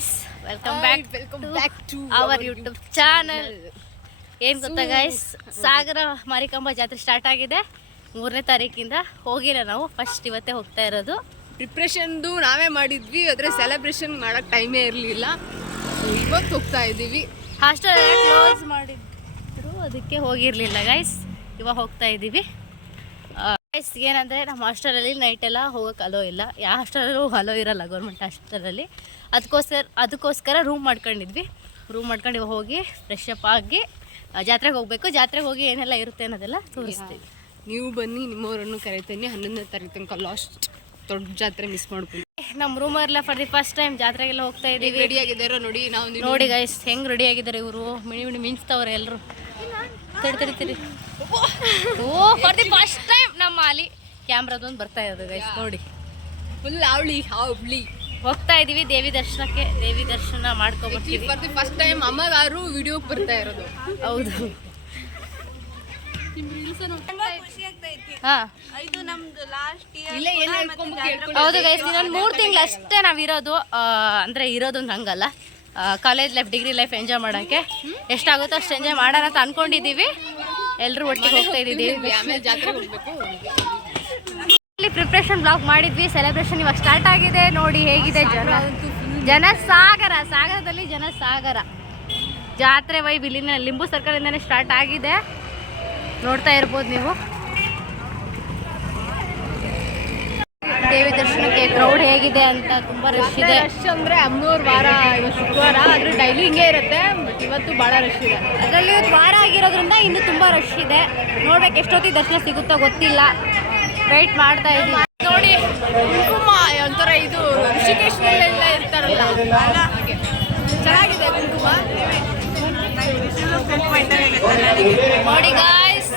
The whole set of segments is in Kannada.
Guys, welcome back to our YouTube channel. ಏನು ಗೊತ್ತಾ ಗೈಸ್, ಸಾಗರ ಮಾರಿಕಾಂಬ ಜಾತ್ರೆ ಸ್ಟಾರ್ಟ್ ಆಗಿದೆ 3ನೇ ತಾರೀಕಿಂದ. ಹೋಗಿಲ್ಲ ನಾವು, ಫಸ್ಟ್ ಇವತ್ತೇ ಹೋಗ್ತಾ ಇರೋದು. ಪ್ರಿಪ್ರೇಷನ್ದು ನಾವೇ ಮಾಡಿದ್ವಿ, ಆದರೆ ಸೆಲೆಬ್ರೇಷನ್ ಮಾಡೋಕ್ಕೆ ಟೈಮೇ ಇರಲಿಲ್ಲ. ಇವತ್ತು ಹೋಗ್ತಾ ಇದ್ದೀವಿ. ಹಾಸ್ಟೆಲ್ ಕ್ಲೋಸ್ ಮಾಡಿದ್ರು, ಅದಕ್ಕೆ ಹೋಗಿರಲಿಲ್ಲ ಗೈಸ್. ಇವಾಗ ಹೋಗ್ತಾ ಇದ್ದೀವಿ ಗೈಸ್. ಏನಂದರೆ ನಮ್ಮ ಹಾಸ್ಟೆಲಲ್ಲಿ ನೈಟೆಲ್ಲ ಹೋಗೋಕ್ಕೆ ಅಲೋ ಇಲ್ಲ, ಯಾವ ಹಾಸ್ಟೆಲಲ್ಲೂ ಅಲೋ ಇರೋಲ್ಲ ಗೌರ್ಮೆಂಟ್ ಹಾಸ್ಟೆಲಲ್ಲಿ. ಅದಕ್ಕೋಸ್ಕರ ರೂಮ್ ಮಾಡ್ಕೊಂಡಿದ್ವಿ. ರೂಮ್ ಮಾಡ್ಕೊಂಡು ಇವಾಗ ಹೋಗಿ ಫ್ರೆಶ್ ಅಪ್ ಆಗಿ ಜಾತ್ರೆಗೆ ಹೋಗಬೇಕು. ಜಾತ್ರೆಗೆ ಹೋಗಿ ಏನೆಲ್ಲ ಇರುತ್ತೆ ಅನ್ನೋದೆಲ್ಲ ತೋರಿಸ್ತೀವಿ. ನೀವು ಬನ್ನಿ, ನಿಮ್ಮವರನ್ನು ಕರಿತೀನಿ. 11ನೇ ತಾರೀಕು ತನಕ ಲಾಸ್ಟ್ ದೊಡ್ಡ ಜಾತ್ರೆ ಮಿಸ್ ಮಾಡ್ಕೊಂಡು. ನಮ್ಮ ರೂಮರ್ಲ್ಲ ಫಾರ್ ದಿ ಫಸ್ಟ್ ಟೈಮ್ ಜಾತ್ರೆಗೆಲ್ಲ ಹೋಗ್ತಾ ಇದ್ದೀವಿ. ರೆಡಿ ಆಗಿದ್ದಾರೋ ನೋಡಿ. ನಾವು ನೋಡಿ ಗೈಸ್ ಹೆಂಗೆ ರೆಡಿ ಆಗಿದ್ದಾರೆ ಇವರು. ಮಿಣಿ ಮಿಂಚ್ತವ್ರೆ ಎಲ್ಲರೂ. ತಡಿ ಓ, ಫಾರ್ ದಿ ಫಸ್ಟ್ ಟೈಮ್ ನಮ್ಮ ಮಾಲಿ ಕ್ಯಾಮ್ರಾದೊಂದು ಬರ್ತಾ ಇರೋದು ಗೈಸ್. ನೋಡಿ ಫುಲ್ ಹಾವಳಿ ಹೋಗ್ತಾ ಇದೀವಿ ದೇವಿ ದರ್ಶನಕ್ಕೆ. ದೇವಿ ದರ್ಶನ ಮಾಡ್ಕೊಬರ್ತೀವಿ. ಫಾರ್ ದಿ ಫಸ್ಟ್ ಟೈಮ್ ಅಮ್ಮಗಾರು ವಿಡಿಯೋಗೆ ಬರ್ತಾ ಇರೋದು. ಹೌದು. ಹೌದು ಗೈಸ್, ಇನ್ನೊಂದು 3 ತಿಂಗಳು ಅಷ್ಟೇ ನಾವಿರೋದು. ಅಂದರೆ ಇರೋದೊಂದು ಹಂಗಲ್ಲ, college life, degree life enjoy ಮಾಡೋಕ್ಕೆ ಎಷ್ಟಾಗುತ್ತೋ ಅಷ್ಟು ಎಂಜಾಯ್ ಮಾಡೋಣ ಅಂತ ಅಂದ್ಕೊಂಡಿದ್ದೀವಿ. ಎಲ್ಲರೂ ಒಟ್ಟಿಗೆ ಹೋಗ್ತಾ ಇದ್ದೀವಿ. ಆಮೇಲೆ ಜಾತ್ರೆಗೆ ಹೋಗ್ಬೇಕು. ಇಲ್ಲಿ ಪ್ರಿಪ್ರೇಷನ್ ಬ್ಲಾಗ್ ಮಾಡಿದ್ವಿ. ಸೆಲೆಬ್ರೇಷನ್ ಇವಾಗ ಸ್ಟಾರ್ಟ್ ಆಗಿದೆ. ನೋಡಿ ಹೇಗಿದೆ ಸಾಗರದಲ್ಲಿ ಜನಸಾಗರ. ಜಾತ್ರೆ ವೈಬ್ ಇಲ್ಲಿನ ಲಿಂಬು ಸರ್ಕಲಿಂದನೇ ಸ್ಟಾರ್ಟ್ ಆಗಿದೆ. ನೋಡ್ತಾ ಇರ್ಬೋದು ನೀವು. ದೇವಿ ದರ್ಶನಕ್ಕೆ ಕ್ರೌಡ್ ಹೇಗಿದೆ ಅಂತ. ತುಂಬ ರಶ್ ಇದೆ. ರಶ್ ಅಂದರೆ ಅಮ್ಮನವ್ರ ವಾರ ಇವತ್ತು ಶುಕ್ರವಾರ, ಆದರೆ ಡೈಲಿ ಹಿಂಗೆ ಇರುತ್ತೆ. ಬಟ್ ಇವತ್ತು ಭಾಳ ರಶ್ ಇದೆ. ಅದರಲ್ಲಿ ಇವತ್ತು ವಾರ ಆಗಿರೋದ್ರಿಂದ ಇನ್ನೂ ತುಂಬ ರಶ್ ಇದೆ. ನೋಡ್ಬೇಕು ಎಷ್ಟೊತ್ತಿಗೆ ದರ್ಶನ ಸಿಗುತ್ತೋ ಗೊತ್ತಿಲ್ಲ. ವೆಯ್ಟ್ ಮಾಡ್ತಾ ಇದ್ದೀವಿ. ನೋಡಿ ಕುಂಕುಮ ಒಂಥರ ಇದು ಋಷಿಕೇಶ್ನಲ್ಲೆಲ್ಲ ಇರ್ತಾರಲ್ಲ, ಹಾಗೆ ಚೆನ್ನಾಗಿದೆ ಕುಂಕುಮ. ನೋಡಿ ಗಾಯ್ಸ್,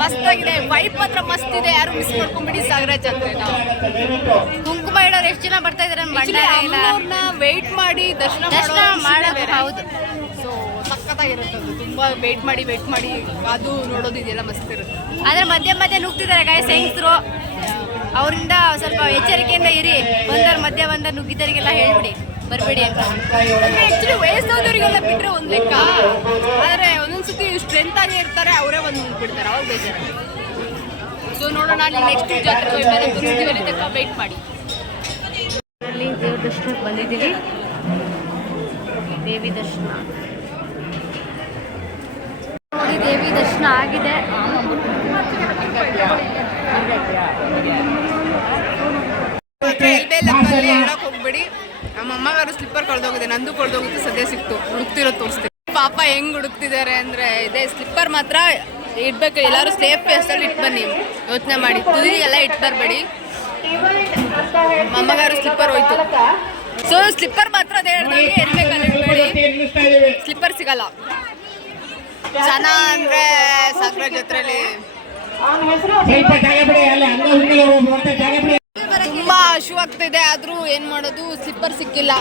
ಮಸ್ತಾಗಿದೆ. ವೈಪ್ ಮಾತ್ರ ಮಸ್ತ್ ಇದೆ. ಯಾರು ಮಿಸ್ ಮಾಡ್ಕೊಂಡ್ಬಿಡಿ ಸಾಗರ ಜಾತ್ರೆ. ಕುಂಕುಮ ಇಡೋರು ಎಷ್ಟು ಜನ ಬರ್ತಾ ಇದಾರೆ ವೆಯ್ಟ್ ಮಾಡಿ ದರ್ಶನ ಮಾಡೋದು. ಹೌದು, ಸೊ ಸಖತ್ತಾಗಿರುತ್ತೆ. ಅದು ತುಂಬ ವೆಯ್ಟ್ ಮಾಡಿ ಅದು ನೋಡೋದು ಇದೆಲ್ಲ ಮಸ್ತ್ ಇರುತ್ತೆ. ಆದರೆ ಮಧ್ಯೆ ನುಗ್ತಿದ್ದಾರೆ ಗಾಯ್ಸ್ ಹೆಂಗಸರು. ಅವರಿಂದ ಸ್ವಲ್ಪ ಎಚ್ಚರಿಕೆಯಿಂದ ಇರಿ. ಮಧ್ಯ ನುಗ್ಗಿದರಿಗೆಲ್ಲ ಹೇಳ್ಬಿಡಿ, ಬರಬೇಡಿ ಅಂತ. ಆ್ಯಕ್ಚುಲಿ ವಯಸ್ಸಾದವರಿಗೆಲ್ಲ ಬಿಟ್ಟರೆ ಒಂದು ಲೆಕ್ಕ, ಆದರೆ ಒಂದೊಂದ್ಸತಿ ಸ್ಟ್ರೆಂತ್ ಆಗೇ ಇರ್ತಾರೆ, ಅವರೇ ಒಂದು ಬಿಡ್ತಾರೆ, ಅವ್ರು ಬೇಜಾರು. ಸೊ ನೋಡೋಣ, ನೆಕ್ಸ್ಟ್ ಜಾತ್ರೆ ತನಕ ವೆಯ್ಟ್ ಮಾಡಿ. ದೇವ್ರ ದರ್ಶನಕ್ಕೆ ಬಂದಿದ್ದೀವಿ. ದೇವಿ ದರ್ಶನ ನೋಡಿ, ದೇವಿ ದರ್ಶನ ಆಗಿದೆ. ಹೇಳಕ್ ಹೋಗ್ಬೇಡಿ. ನಮ್ಮ ಅಮ್ಮಗಾರು ಸ್ಲಿಪ್ಪರ್ ಕಳ್ದೋಗಿದೆ, ನಂದು ಕಳ್ದೋಗುತ್ತೆ. ಸದ್ಯ ಸಿಕ್ತು, ಹುಡುಕ್ತಿರೋ ತೋರಿಸ್ತೀವಿ. ಪಾಪ ಹೆಂಗ್ ಹುಡುಕ್ತಿದ್ದಾರೆ ಅಂದ್ರೆ, ಇದೇ ಸ್ಲಿಪ್ಪರ್ ಮಾತ್ರ ಇಡ್ಬೇಕು. ಎಲ್ಲರೂ ಸೇಫ್ ಪ್ಲೇಸಲ್ಲಿ ಇಟ್ಟು ಬನ್ನಿ, ಯೋಚನೆ ಮಾಡಿ. ತುದಿಗೆಲ್ಲ ಇಟ್ಟು ಬರಬೇಡಿ. ಅಮ್ಮಗಾರು ಸ್ಲಿಪ್ಪರ್ ಹೋಯ್ತು. ಸೊ ಸ್ಲಿಪ್ಪರ್ ಮಾತ್ರ ಅದೇ ಹೇಳ್ದಂಗೆ ಇರ್ಬೇಕಲ್ಲ, ಇಡಬೇಡಿ. ಸ್ಲಿಪ್ಪರ್ ಸಿಗಲ್ಲ. ಜನ ಅಂದ್ರೆ ಸಾಗರ ಜಾತ್ರೆಯಲ್ಲಿ ತುಂಬಾ ಹಶುವಾಗ್ತಿದೆ. ಆದ್ರೂ ಏನ್ ಮಾಡೋದು, ಸ್ಲಿಪ್ಪರ್ ಸಿಕ್ಕಿಲ್ಲ.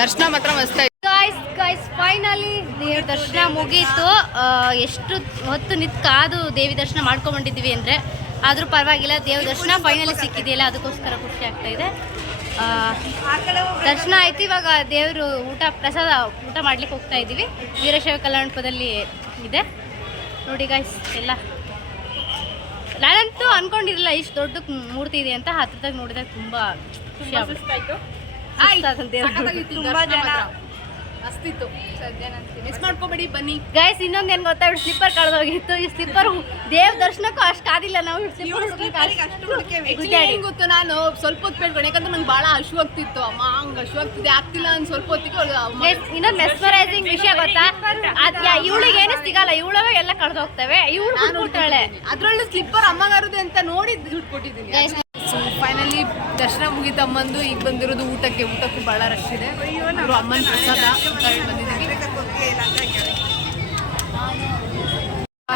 ದರ್ಶನ ಮಾತ್ರ ಮಸ್ತ್ ಆಯ್ತು. ಗೈಸ್ ಫೈನಲಿ ದೇವ್ರ ದರ್ಶನ ಮುಗೀತು. ಎಷ್ಟು ಹೊತ್ತು ಕಾದು ದೇವಿ ದರ್ಶನ ಮಾಡ್ಕೊಂಡ್ಬಂದಿದ್ವಿ ಅಂದರೆ, ಆದರೂ ಪರವಾಗಿಲ್ಲ. ದೇವ್ರ ದರ್ಶನ ಫೈನಲಿ ಸಿಕ್ಕಿದೆಯಲ್ಲ, ಅದಕ್ಕೋಸ್ಕರ ಖುಷಿ ಆಗ್ತಾ ಇದೆ. ದರ್ಶನ ಆಯ್ತು. ಇವಾಗ ದೇವರು ಪ್ರಸಾದ ಊಟ ಮಾಡ್ಲಿಕ್ಕೆ ಹೋಗ್ತಾ ಇದ್ದೀವಿ. ವೀರಶೈವ ಕಲ್ಯಾಣಪುರದಲ್ಲಿ ಇದೆ ನೋಡಿ ಗೈಸ್. ಎಲ್ಲ ನಾನಂತೂ ಅನ್ಕೊಂಡಿರಲಿಲ್ಲ ಇಷ್ಟು ದೊಡ್ಡ ಮೂರ್ತಿ ಇದೆ ಅಂತ. ಹತ್ರದಾಗ ನೋಡಿದಾಗ ತುಂಬ ಖುಷಿ ಆಗುತ್ತೆ. ತುಂಬಾ ಜನ ಮಸ್ತಿತ್ತು. ಮಿಸ್ ಮಾಡ್ಕೋಬೇಡಿ, ಬನ್ನಿ ಗೈಸ್. ಇನ್ನೊಂದು ಏನು ಗೊತ್ತಾ, ಇವ್ರು ಸ್ಲಿಪ್ಪರ್ ಕಳೆದೋಗಿತ್ತು. ಈ ಸ್ಲಿಪ್ಪರ್ ದೇವ್ ದರ್ಶನಕ್ಕೂ ಅಷ್ಟು ಕಾದಿಲ್ಲ ನಾವು. ಗೊತ್ತು, ನಾನು ಸ್ವಲ್ಪ ಹೊತ್ತು ಬೇಡ್ಕೊಂಡು, ಯಾಕಂದ್ರೆ ನಂಗೆ ಭಾಳ ಹಶು ಆಗ್ತಿತ್ತು. ಅಮ್ಮ ಹಂಗೆ ಹಶು ಆಗ್ತಿದೆ, ಆಗ್ತಿಲ್ಲ ಅಂತ ಸ್ವಲ್ಪ ಹೊತ್ತಿಗೆ. ಇನ್ನೊಂದು ಮೆಸ್ಮರೈಸಿಂಗ್ ವಿಷಯ ಗೊತ್ತಾ, ಇವಳಿಗೆ ಏನು ಸಿಗಲ್ಲ, ಇವಳವೇ ಎಲ್ಲ ಕಳೆದೋಗ್ತವೆ. ಇವಳು ಕೊಡ್ತಾಳೆ. ಅದ್ರಲ್ಲೂ ಸ್ಲಿಪ್ಪರ್ ಅಮ್ಮಗಾರದೆ ಅಂತ ನೋಡಿ ದುಡ್ಡು ಕೊಟ್ಟಿದ್ದೀನಿ. ಫೈನಲಿ ದರ್ಶನ ಮುಗಿತು ಅಮ್ಮಂದು. ಈಗ ಬಂದಿರೋದು ಊಟಕ್ಕೂ ಭಾಳ ರಶ್ ಇದೆ. ಅಮ್ಮನ ಪ್ರಸಾದ ಬಂದಿದ್ದೀವಿ.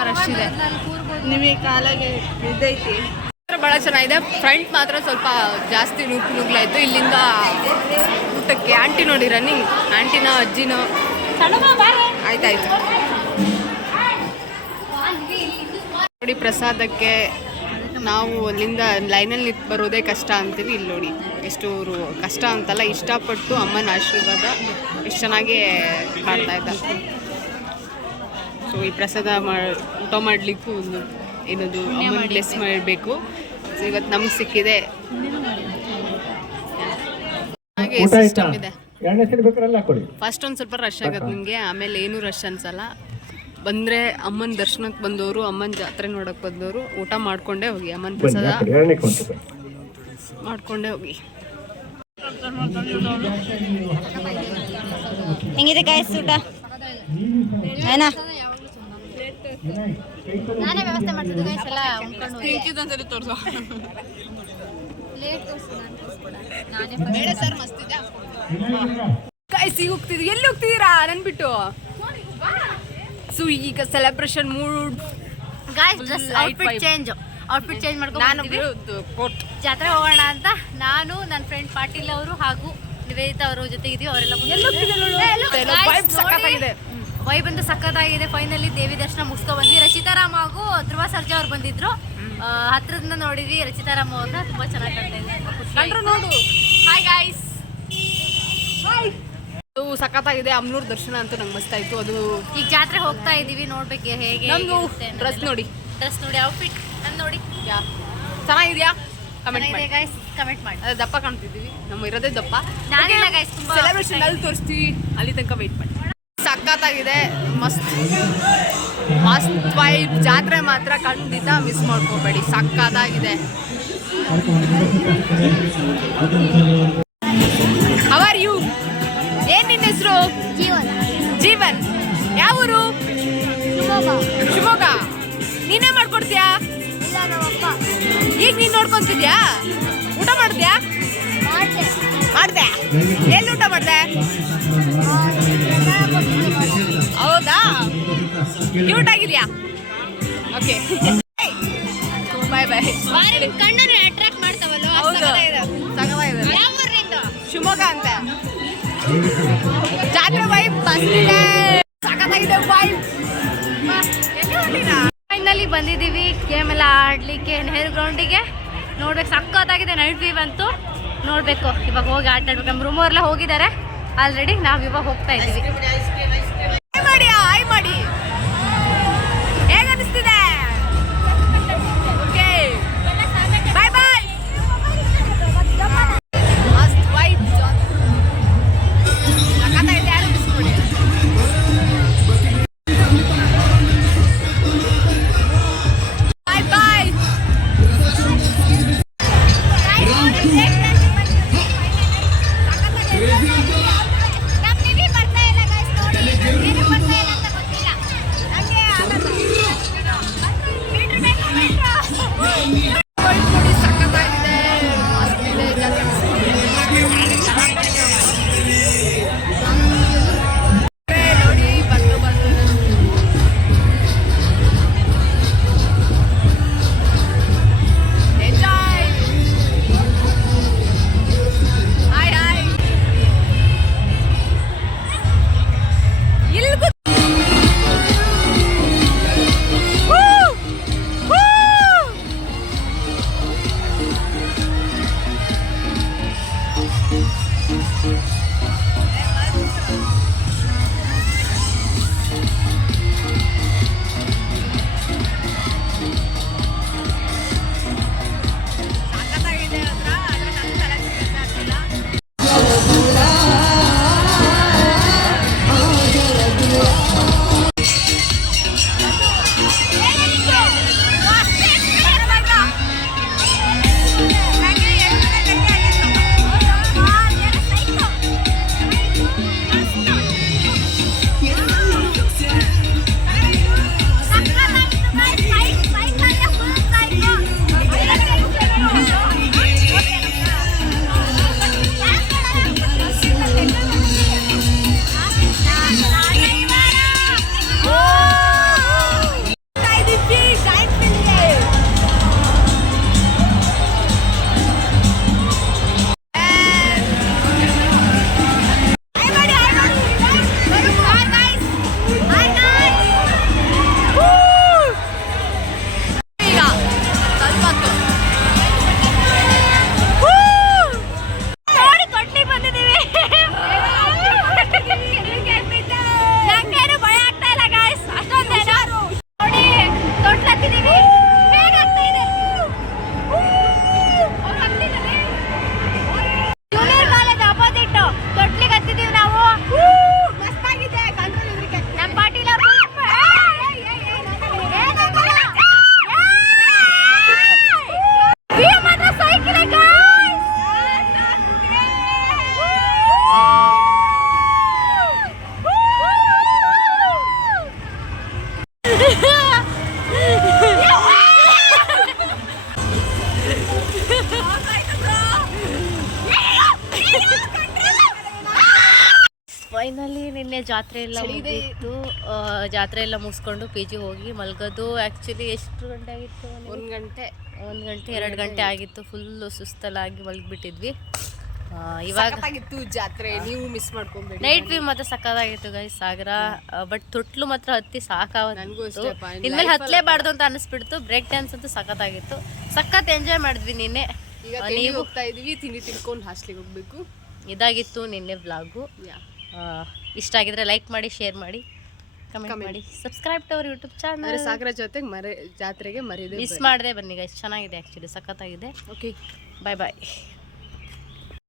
ರಶ್ ಇದೆ, ನಿಮಗೆ ಕಾಲಾಗೆ ಇದೈತಿ. ಭಾಳ ಚೆನ್ನಾಗಿದೆ. ಫ್ರಂಟ್ ಮಾತ್ರ ಸ್ವಲ್ಪ ಜಾಸ್ತಿ ನುಗ್ಲಾಯ್ತು. ಇಲ್ಲಿಂದ ಊಟಕ್ಕೆ ಆಂಟಿ ನೋಡಿ, ರನ್ನಿಂಗ್ ಆಂಟಿನ ಅಜ್ಜಿನೋ. ಆಯ್ತಾಯ್ತು ನೋಡಿ, ಪ್ರಸಾದಕ್ಕೆ ನಾವು ಅಲ್ಲಿಂದ ಲೈನಲ್ಲಿ ನಿಂತು ಬರೋದೇ ಕಷ್ಟ ಅಂತೀವಿ. ಇಲ್ಲಿ ನೋಡಿ ಎಷ್ಟು ಕಷ್ಟ ಅಂತಲ್ಲ, ಇಷ್ಟಪಟ್ಟು ಅಮ್ಮನ ಆಶೀರ್ವಾದ ಎಷ್ಟು ಚೆನ್ನಾಗಿ ಮಾಡ್ತಾ ಇದ್ದಾರೆ. ಸೊ ಈ ಪ್ರಸಾದ ಊಟ ಮಾಡಲಿಕ್ಕೂ ಒಂದು ಏನದು ಅಮ್ಮನ ಬ್ಲೆಸ್ ಮಾಡಬೇಕು. ಸೊ ಇವತ್ತು ನಮ್ಗೆ ಸಿಕ್ಕಿದೆ. ಹಾಗೆ ಸಿಸ್ಟಮ್ ಇದೆ. ಫಸ್ಟ್ ಒಂದು ಸ್ವಲ್ಪ ರಶ್ ಆಗುತ್ತೆ ನಿಮಗೆ, ಆಮೇಲೆ ಏನೂ ರಶ್ ಅನ್ಸಲ್ಲ. ಬಂದರೆ ಅಮ್ಮನ ದರ್ಶನಕ್ಕೆ ಬಂದವರು, ಅಮ್ಮನ ಜಾತ್ರೆ ನೋಡೋಕೆ ಬಂದವರು ಊಟ ಮಾಡ್ಕೊಂಡೇ ಹೋಗಿ, ಅಮ್ಮನ ಪ್ರಸಾದ ಮಾಡ್ಕೊಂಡೇ ಹೋಗಿ. ಹೆಂಗಿದೆ ಗಾಯ್ಸ್ ಊಟ? ಏನಾ ನಾನೇ ವ್ಯವಸ್ಥೆ ಮಾಡ್ತಿದ್ದೆ ಗೈಸ್ ಎಲ್ಲ ಉಂಡ್ಕೊಂಡು ತೋರಿಸೋ ಗಾಯ್ಸ್ ಈಗ ಹೋಗ್ತಿದ್ವಿ. ಎಲ್ಲಿ ಹೋಗ್ತಿದ್ದೀರಾ ನನ್ಬಿಟ್ಟು? ಸೊ ಈಗ celebration mood guys dress outfit change ಮಾಡ್ಕೊಂಡು ಜಾತ್ರೆ ಹೋಗೋಣ ಅಂತ ನಾನು ನನ್ನ ಫ್ರೆಂಡ್ ಪಾಟೀಲ್ ಅವರು ಹಾಗೂ ನಿವೇದಿತಾ ಅವರ ಜೊತೆ ಇದೀವಿ. ಅವರೆಲ್ಲ ವೈಬ್ ಅಂತ ಸಖತ್ತಾಗಿದೆ. ಫೈನಲಿ ದೇವಿ ದರ್ಶನ ಮುಗಿಸ್ಕೊ ಬಂದ್ವಿ. ರಚಿತಾರಾಮ್ ಹಾಗೂ ಧ್ರುವ ಸರ್ಜಾ ಅವ್ರು ಬಂದಿದ್ರು. ಹತ್ರದಿಂದ ನೋಡಿದ್ವಿ ರಚಿತಾರಾಮ್ ಅವ್ರನ್ನ, ತುಂಬಾ ಚೆನ್ನಾಗಿ ಕಾಣ್ತಾ ಇದ್ರು. ನೋಡು. ಹಾಯ್ ಗಾಯ್ಸ್, ಅದು ಸಖತ್ತಾಗಿದೆ. ಅಮ್ನೂರ್ ದರ್ಶನ ಅಂತೂ ನಂಗೆ ಮಸ್ತ್ ಆಯ್ತು. ಅದು ಈಗ ಜಾತ್ರೆ ಹೋಗ್ತಾ ಇದೀವಿ, ನೋಡ್ಬೇಕು ಹೇಗೆ ಡ್ರೆಸ್ ನೋಡಿ ಔಟ್ಫಿಟ್ ನೋಡಿ ಚೆನ್ನಾಗಿದ್ಯಾ? ಕಮೆಂಟ್ ಮಾಡಿ. ಅದು ದಪ್ಪ ಕಾಣ್ತಿದ್ದೀವಿ, ನಮ್ಮ ಇರೋದೇ ದಪ್ಪ. ನಾನಿಲ್ಲ ಗೈಸ್, ತುಂಬಾ ಸೆಲೆಬ್ರೇಷನ್ ಅಲ್ಲಿ ತೋರಿಸ್ತೀವಿ, ಅಲ್ಲಿ ತನಕ ವೆಯ್ಟ್ ಮಾಡಿ. ಸಖತ್ತಾಗಿದೆ, ಮಸ್ತ್ ವೈಬ್. ಜಾತ್ರೆ ಮಾತ್ರ ಖಂಡಿತ ಮಿಸ್ ಮಾಡ್ಕೋಬೇಡಿ, ಸಖತ್ತಾಗಿದೆ. How are you? ಏನ್ ನಿನ್ನ ಹೆಸರು? ಜೀವನ್. ಯಾವ ಊರು? ಶಿವಮೊಗ್ಗ. ನೀನೇ ಮಾಡ್ಕೊಡ್ತೀಯಾ? ಈಗ ನೀನ್ ನೋಡ್ಕೊಂತಿದ್ಯಾ? ಊಟ ಮಾಡಿದ್ಯಾ? ಮಾಡ್ದೆ. ಎಲ್ಲಿ ಊಟ ಮಾಡ್ದೆ? ಹೌದಾ? ಕ್ಯೂಟ್ ಆಗಿದ್ಯಾ? ಓಕೆ, ಬಾಯ್ ಬಾಯ್. ಕಣ್ಣನ್ನು ಅಟ್ರಾಕ್ಟ್ ಮಾಡ್ತಾವಲ್ಲ. ಹೌದು, ಸಗವಾಗಿದೆ. ಶಿವಮೊಗ್ಗ ಅಂತ. ಜಾತ್ರೆ ವೈಬ್ ಮಸ್ತಿದೆ, ಸಖತ್ತಾಗಿದೆ ವೈಬ್. ಫೈನಲಿ ಬಂದಿದ್ದೀವಿ ಗೇಮ್ ಎಲ್ಲ ಆಡಲಿಕ್ಕೆ ನೆಹರು ಗ್ರೌಂಡಿಗೆ. ನೋಡ್ಬೇಕು, ಸಖತ್ತಾಗಿದೆ. ನೈಟ್ ವ್ಯೂ ಅಂತೂ ನೋಡಬೇಕು. ಇವಾಗ ಹೋಗಿ ಆಟ ಆಡ್ಬೇಕು. ನಮ್ಮ ರೂಮವರೆಲ್ಲ ಹೋಗಿದ್ದಾರೆ ಆಲ್ರೆಡಿ, ನಾವು ಇವಾಗ ಹೋಗ್ತಾ ಇದ್ದೀವಿ. ಆಯ್ ಮಾಡಿ, ಹೇಗೆ ಅನಿಸ್ತಿದೆ? ಓಕೆ, ಬಾಯ್ ಬಾಯ್. ಮಸ್ತ್ ವೈಬ್, ಸಖತ್ತಾಗಿದೆ. ಯಾರು ಮಿಸ್ ಮಾಡಿ. ಬಾಯ್ ಬಾಯ್. ಫೈನಲಿ ನಿನ್ನೆ ಜಾತ್ರೆ ಎಲ್ಲ ಚಳಿ ಇದೆ. ಮುಗೀತು. ಜಾತ್ರೆ ಎಲ್ಲ ಮುಗಿಸ್ಕೊಂಡು ಪಿ ಜಿ ಹೋಗಿ ಮಲ್ಗೋದು. ಆ್ಯಕ್ಚುಲಿ ಎಷ್ಟು ಗಂಟೆ ಆಗಿತ್ತು? 1 ಗಂಟೆ 1 ಗಂಟೆ 2 ಗಂಟೆ ಆಗಿತ್ತು. ಫುಲ್ಲು ಸುಸ್ತಲಾಗಿ ಮಲಗಿಬಿಟ್ಟಿದ್ವಿ. ಇವಾಗ ಸಖತ್ತಾಗಿತ್ತು ಜಾತ್ರೆ, ನೀವು ಮಿಸ್ ಮಾಡ್ಕೊಂಬೇಡಿ. ನೈಟ್ ವ್ಯೂ ಮಾತ್ರ ಸಕ್ಕತ್ತಾಗಿತ್ತು ಗೈಸ್ ಸಾಗರ. ಬಟ್ ತೊಟ್ಲು ಮಾತ್ರ ಹತ್ತಿ ನನಗೂ ಸಾಕಾಗಿತ್ತು. ಅಷ್ಟೇಪ್ಪ. ಇನ್ಮೇಲೆ ಹತ್ತಲೇಬಾರ್ದು ಅಂತ ಅನಿಸ್ಬಿಡ್ತು. ಬ್ರೇಕ್ ಡ್ಯಾನ್ಸ್ ಅಂತೂ ಸಖತ್ತಾಗಿತ್ತು. ಸಖತ್ ಎಂಜಾಯ್ ಮಾಡಿದ್ವಿ ನಿನ್ನೆ. ಈಗ ತಿಂಡಿ ಹೋಗ್ತಾ ಇದೀವಿ, ತಿಂಡಿ ತಿನ್ಕೊಂಡು ಹಾಸ್ಟ್ಲಿಗೆ ಹೋಗ್ಬೇಕು. ಇದಾಗಿತ್ತು ನಿನ್ನೆ ವ್ಲಾಗು. ಇಷ್ಟ ಆಗಿದ್ರೆ ಲೈಕ್ ಮಾಡಿ, ಶೇರ್ ಮಾಡಿ, ಕಮೆಂಟ್ ಮಾಡಿ, subscribe to our YouTube channel. Sagara ಜೊತೆಗೆ ಜಾತ್ರೆಗೆ ಮರಿದೆ ಮಿಸ್ ಮಾಡದೆ ಬನ್ನಿ ಗೈಸ್. ಚೆನ್ನಾಗಿದೆ ಆ್ಯಕ್ಚುಲಿ, ಸಖತ್ತಾಗಿದೆ. ಓಕೆ, ಬಾಯ್ ಬಾಯ್.